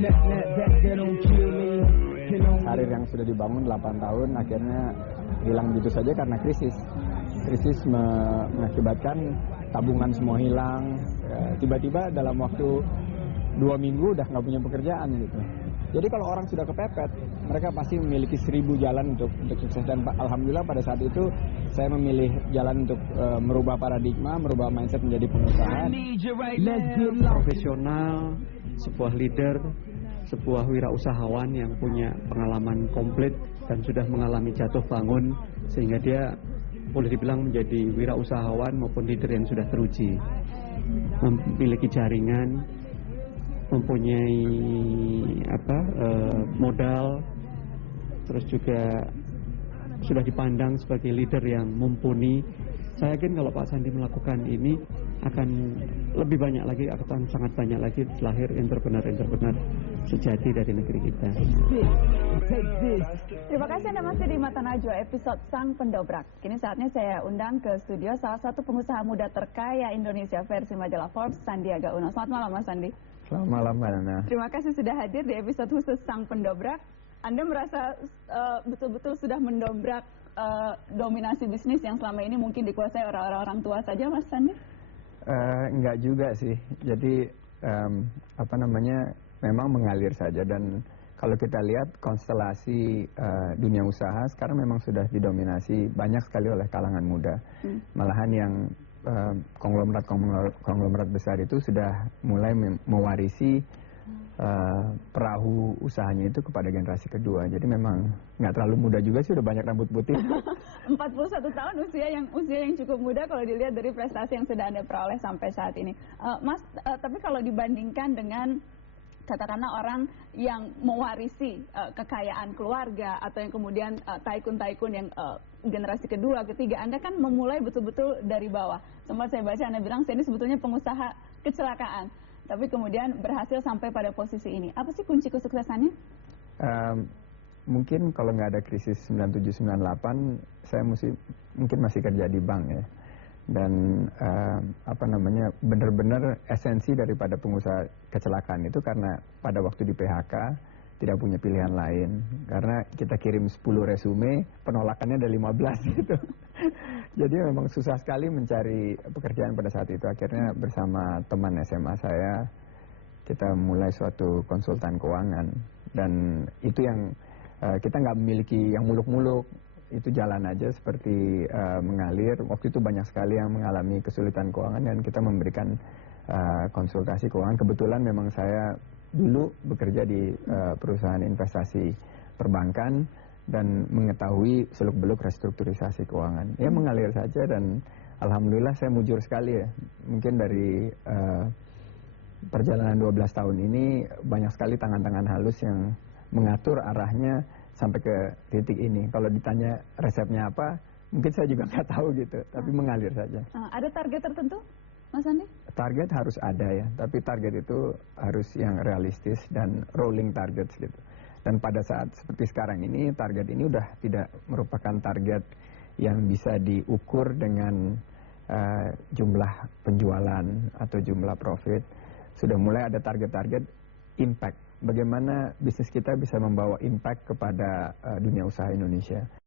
Karir yang sudah dibangun 8 tahun akhirnya hilang gitu saja karena krisis. Krisis mengakibatkan tabungan semua hilang. Tiba-tiba dalam waktu 2 minggu udah nggak punya pekerjaan gitu. Jadi kalau orang sudah kepepet, mereka pasti memiliki 1000 jalan untuk sukses. Dan alhamdulillah pada saat itu saya memilih jalan untuk merubah paradigma, merubah mindset menjadi pengusaha. Profesional, sebuah leader, sebuah wirausahawan yang punya pengalaman komplit dan sudah mengalami jatuh bangun sehingga dia boleh dibilang menjadi wirausahawan maupun leader yang sudah teruji, memiliki jaringan, mempunyai modal, terus juga sudah dipandang sebagai leader yang mumpuni. Saya yakin kalau Pak Sandi melakukan ini akan lebih banyak lagi, akan sangat banyak lagi lahir entrepreneur sejati dari negeri kita. Terima kasih Anda masih di Mata Najwa episode Sang Pendobrak. Kini saatnya saya undang ke studio salah satu pengusaha muda terkaya Indonesia versi majalah Forbes, Sandiaga Uno. Selamat malam Mas Sandi. Selamat malam Mbak Nana. Terima kasih sudah hadir di episode khusus Sang Pendobrak. Anda merasa betul-betul sudah mendobrak dominasi bisnis yang selama ini mungkin dikuasai orang-orang tua saja, Mas Sandi? Enggak juga sih. Jadi memang mengalir saja. Dan kalau kita lihat konstelasi dunia usaha sekarang memang sudah didominasi banyak sekali oleh kalangan muda. Malahan yang konglomerat besar itu sudah mulai mewarisi perahu usahanya itu kepada generasi kedua. Jadi memang nggak terlalu muda juga sih, udah banyak rambut putih. 41 tahun usia yang cukup muda kalau dilihat dari prestasi yang sudah Anda peroleh sampai saat ini. Mas, tapi kalau dibandingkan dengan katakanlah orang yang mewarisi kekayaan keluarga atau yang kemudian tycoon yang generasi kedua, ketiga, Anda kan memulai betul-betul dari bawah. Sempat saya baca Anda bilang saya ini sebetulnya pengusaha kecelakaan, tapi kemudian berhasil sampai pada posisi ini. Apa sih kunci kesuksesannya? Mungkin kalau nggak ada krisis 97-98, saya mungkin masih kerja di bank ya. Dan benar-benar esensi daripada pengusaha kecelakaan itu karena pada waktu di PHK tidak punya pilihan lain. Karena kita kirim 10 resume, penolakannya ada 15 gitu. Jadi memang susah sekali mencari pekerjaan pada saat itu. Akhirnya bersama teman SMA saya, kita mulai suatu konsultan keuangan. Dan itu yang kita nggak memiliki yang muluk-muluk. Itu jalan aja seperti mengalir. Waktu itu banyak sekali yang mengalami kesulitan keuangan dan kita memberikan konsultasi keuangan. Kebetulan memang saya dulu bekerja di perusahaan investasi perbankan dan mengetahui seluk-beluk restrukturisasi keuangan. Ya mengalir saja dan alhamdulillah saya mujur sekali ya. Mungkin dari perjalanan 12 tahun ini banyak sekali tangan-tangan halus yang mengatur arahnya sampai ke titik ini. Kalau ditanya resepnya apa, mungkin saya juga nggak tahu gitu, tapi mengalir saja. Ada target tertentu, Mas Andi? Target harus ada ya, tapi target itu harus yang realistis dan rolling target gitu. Dan pada saat seperti sekarang ini, target ini udah tidak merupakan target yang bisa diukur dengan jumlah penjualan atau jumlah profit. Sudah mulai ada target-target impact. Bagaimana bisnis kita bisa membawa impact kepada dunia usaha Indonesia.